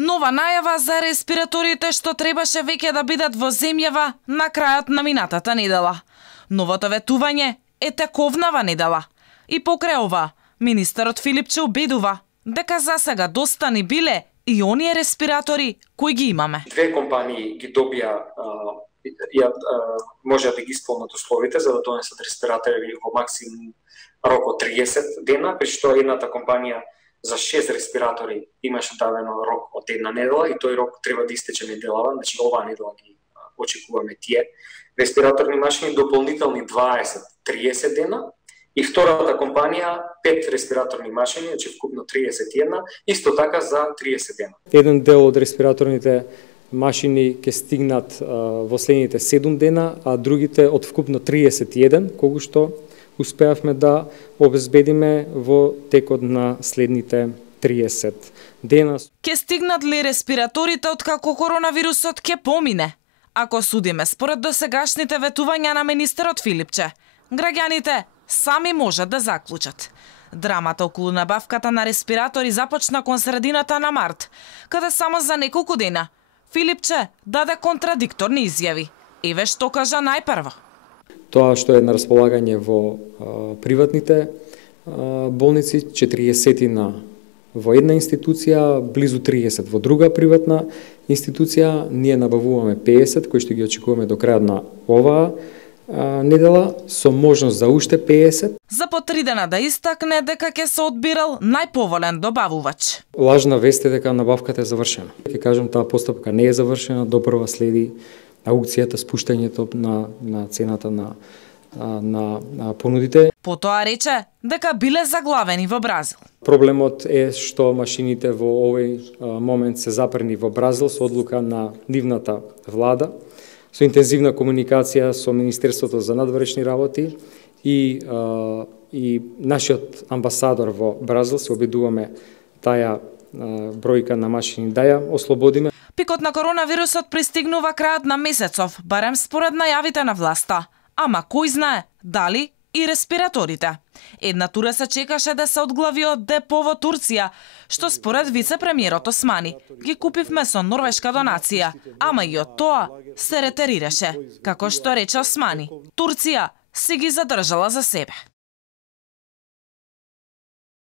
Нова најава за респираторите што требаше веќе да бидат во земјава на крајот на минатата недела. Новото ветување е тековнава недела. И покрај ова, министерот Филипче убедува дека за сега доста ни биле и оние респиратори кои ги имаме. Две компании ги добија може да ги исполнат условите за да донесат респиратори во максимум рок од 30 дена, при што едната компанија за 6 респиратори имаше дадено рок од една недела и тој рок треба да истече неделава, значи оваа недела ги очекуваме тие респираторни машини, дополнителни 20-30 дена, и втората компанија 5 респираторни машини, значи вкупно 31, исто така за 30 дена. Еден дел од респираторните машини ќе стигнат во следните 7 дена, а другите од вкупно 31, кога што успеавме да обезбедиме во текот на следните 30 дена. Ке стигнат ли респираторите откако коронавирусот ке помине? Ако судиме според досегашните ветувања на министерот Филипче, граѓаните сами можат да заклучат. Драмата околу набавката на респиратори започна кон средината на март, каде само за неколку дена Филипче даде контрадикторни изјави. Еве што кажа најпрво. Тоа што е на располагање во приватните болници, 40 во една институција, близу 30 во друга приватна институција, ние набавуваме 50, кои што ги очекуваме до крајот на оваа недела, со можност за уште 50. За по 3 дена да истакне дека ќе се одбирал најповолен добавувач. Лажна вест е дека набавката е завршена. Ќе кажам, таа постапка не е завршена, допрва следи аукцијата, спуштањето на цената на понудите. Потоа рече дека биле заглавени во Бразил. Проблемот е што машините во овој момент се запрени во Бразил со одлука на нивната влада, со интензивна комуникација со Министерството за надворешни работи и нашиот амбасадор во Бразил се обидуваме таа бројка на машини да ја ослободиме. Пикот на коронавирусот пристигнува крајот на месецов, барем според најавите на власта. Ама кој знае дали и респираторите. Една тура се чекаше да се одглави од депо во Турција, што според вице-премиерот Османи ги купивме со норвешка донација, ама и од тоа се ретерираше. Како што рече Османи, Турција си ги задржала за себе.